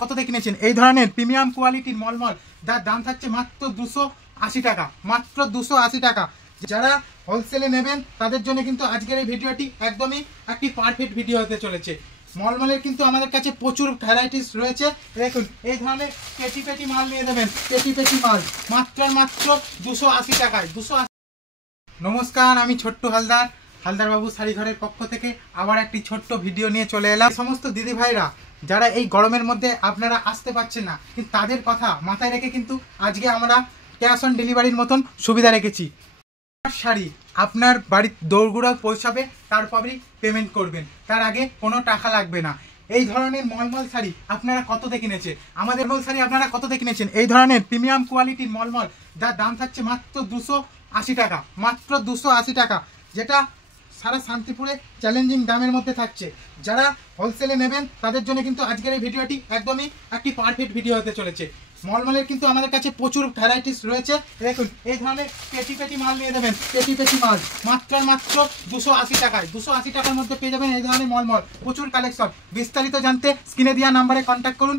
কত দিয়ে কিনেছেন এই ধরনের প্রিমিয়াম কোয়ালিটির মলমল, যার দাম থাকছে মাত্র 280 টাকা, মাত্র 280 টাকা। যারা হোলসেলে নেবেন তাদের জন্য কিন্তু আজকের এই ভিডিওটি একদমই একটি পারফেক্ট ভিডিও হতে চলেছে। মলমলের কিন্তু আমাদের কাছে প্রচুর ভ্যারাইটিস রয়েছে। দেখুন এই ধরনের পেটি পেটি মাল নিয়ে যাবেন, পেটি পেটি মাল মাত্র 280 টাকায়। 280। নমস্কার, আমি ছোট্ট হালদার বাবু শাড়িঘরের পক্ষ থেকে আবার একটি ছোট্ট ভিডিও নিয়ে চলে এলাম। সমস্ত দিদি ভাইরা যারা এই গরমের মধ্যে আপনারা আসতে পারছেন না, কিন্তু তাদের কথা মাথায় রেখে কিন্তু আজকে আমরা ক্যাশ অন ডেলিভারির মতন সুবিধা রেখেছি। শাড়ি আপনার বাড়ির দৌড়গুড়া পৌঁছাবে, তারপরেই পেমেন্ট করবেন, তার আগে কোনো টাকা লাগবে না। এই ধরনের মলমল শাড়ি আপনারা কত দিয়ে কিনেছেন, আমাদের মল শাড়ি আপনারা কত দিয়ে কিনেছেন এই ধরনের প্রিমিয়াম কোয়ালিটির মলমল, যার দাম থাকছে মাত্র 280 টাকা, মাত্র 280 টাকা, যেটা সারা শান্তিপুরে চ্যালেঞ্জিং দামের মধ্যে থাকছে। যারা হোলসেলে নেবেন তাদের জন্য কিন্তু আজকের এই ভিডিওটি একদমই একটি পারফেক্ট ভিডিও হতে চলেছে। মলমলের কিন্তু আমাদের কাছে প্রচুর ভ্যারাইটিস রয়েছে। দেখুন এই ধরনের পেটি পেটি মাল নিয়ে যাবেন, পেটি পেটি মাল মাত্র 280 টাকায়। 280 টাকার মধ্যে পেয়ে যাবেন এই ধরনের মলমল, প্রচুর কালেকশন। বিস্তারিত জানতে স্ক্রিনে দেওয়া নাম্বারে কন্ট্যাক্ট করুন।